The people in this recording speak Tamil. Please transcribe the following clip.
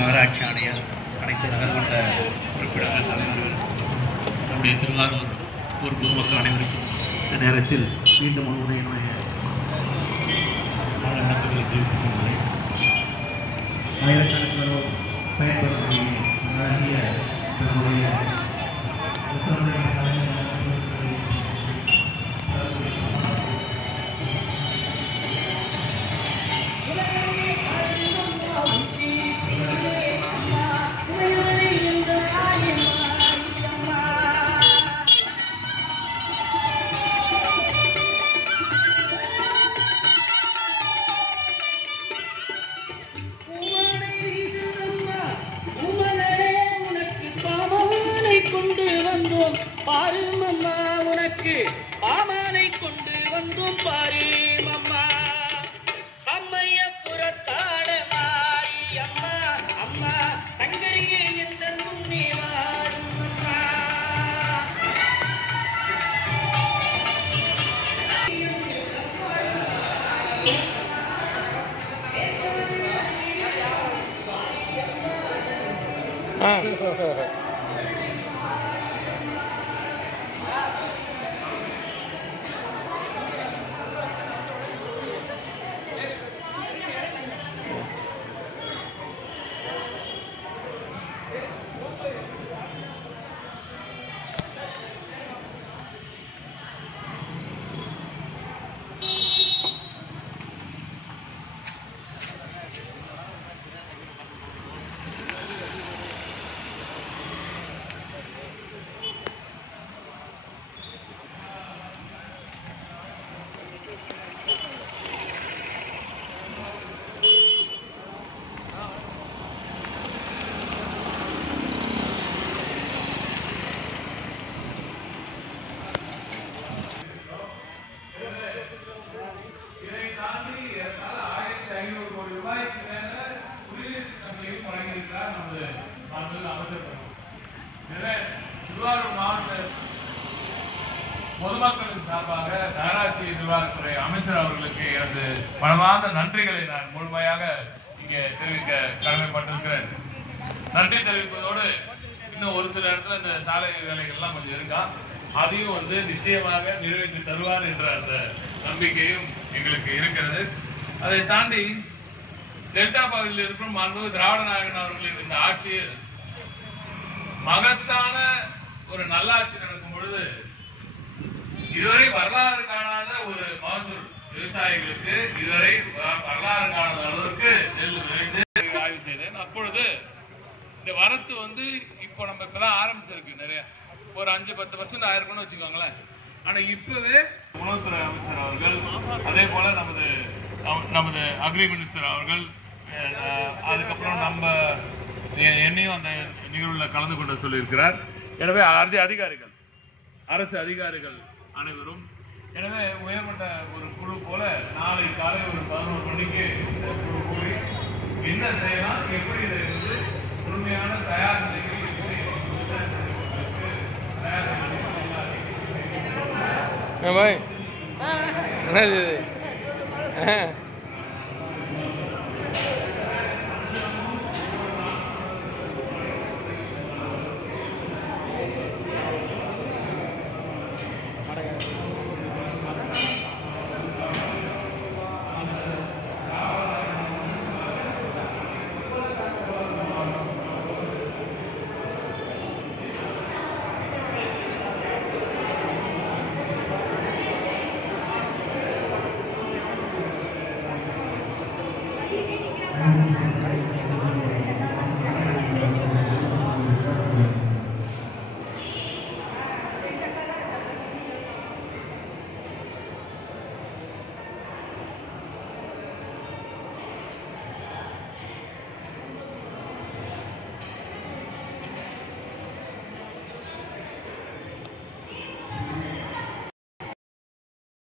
நகராட்சி ஆணையர், அனைத்து நகர்மன்ற உறுப்பினர்கள், தலைவர்கள், நம்முடைய திருவாரூர் ஊர் பொதுமக்கள் அனைவருக்கும் இந்த நேரத்தில் மீண்டும் ஒருமுறை என்னுடைய வணக்கங்களை தெரிவித்துக் கொள்கிறேன். ஆயிரக்கணக்கானோர் பயன்படக்கூடிய அழகிய நம்முடைய பாரு மம்மா, உனக்கு பாமானை கொண்டு வந்தோம் பாரு மம்மா. அம்மைய புறத்தாட மாறி அம்மா, அம்மா தங்கரியே எந்த முன்னே வாரும் அம்மா. திருவாரூர் மாவட்ட பொதுமக்களின் சார்பாக நகராட்சி நிர்வாகத்துறை அமைச்சர் அவர்களுக்கு எனது மனமார்ந்த நன்றிகளை நான் முழுமையாக இங்கே தெரிவிக்க கடமைப்பட்டிருக்கிறேன். நன்றி தெரிவிப்பதோடு இன்னும் ஒரு சில இடத்துல இந்த சாலை வேலைகள் எல்லாம் கொஞ்சம் இருக்கா, அதையும் நிச்சயமாக நிறைவேற்றி தருவார் என்ற அந்த நம்பிக்கையும் எங்களுக்கு இருக்கிறது. அதை தாண்டி டெல்டா பகுதியில் இருக்கும் மாண்புமிகு திராவிட நாயகன் அவர்களின் இந்த ஆட்சியில் மகத்தான ஒரு நல்லாட்சி நடக்கும் பொழுது இதுவரை வரலாறு காணாத ஒரு மகசூல் விவசாயிகளுக்கு இதுவரை வரலாறு காணாத அளவிற்கு நெல் விளைந்து ஆய்வு செய்தேன். அப்பொழுது இந்த வரத்து இப்போ நம்ம இப்பதான் ஆரம்பிச்சிருக்கு, நிறைய ஒரு 5-10% ஆயிருக்கும்னு வச்சுக்கோங்களேன். ஆனா இப்பவே உணவுத்துறை அமைச்சர் அவர்கள், அதே போல நமது அக்ரி மினிஸ்டர் அவர்கள், அதுக்கப்புறம் நம்ம என்னையும் அந்த நிகழ்வில் கலந்து கொண்டு சொல்லியிருக்கிறார். எனவே அதிகாரிகள், அரசு அதிகாரிகள் அனைவரும், எனவே உயர்மட்ட ஒரு குழு போல நாளை காலை ஒரு 11 மணிக்கு இந்த குழு கூடி என்ன செய்யலாம், எப்படி இதை முழுமையான தயார் நிலையில் भाई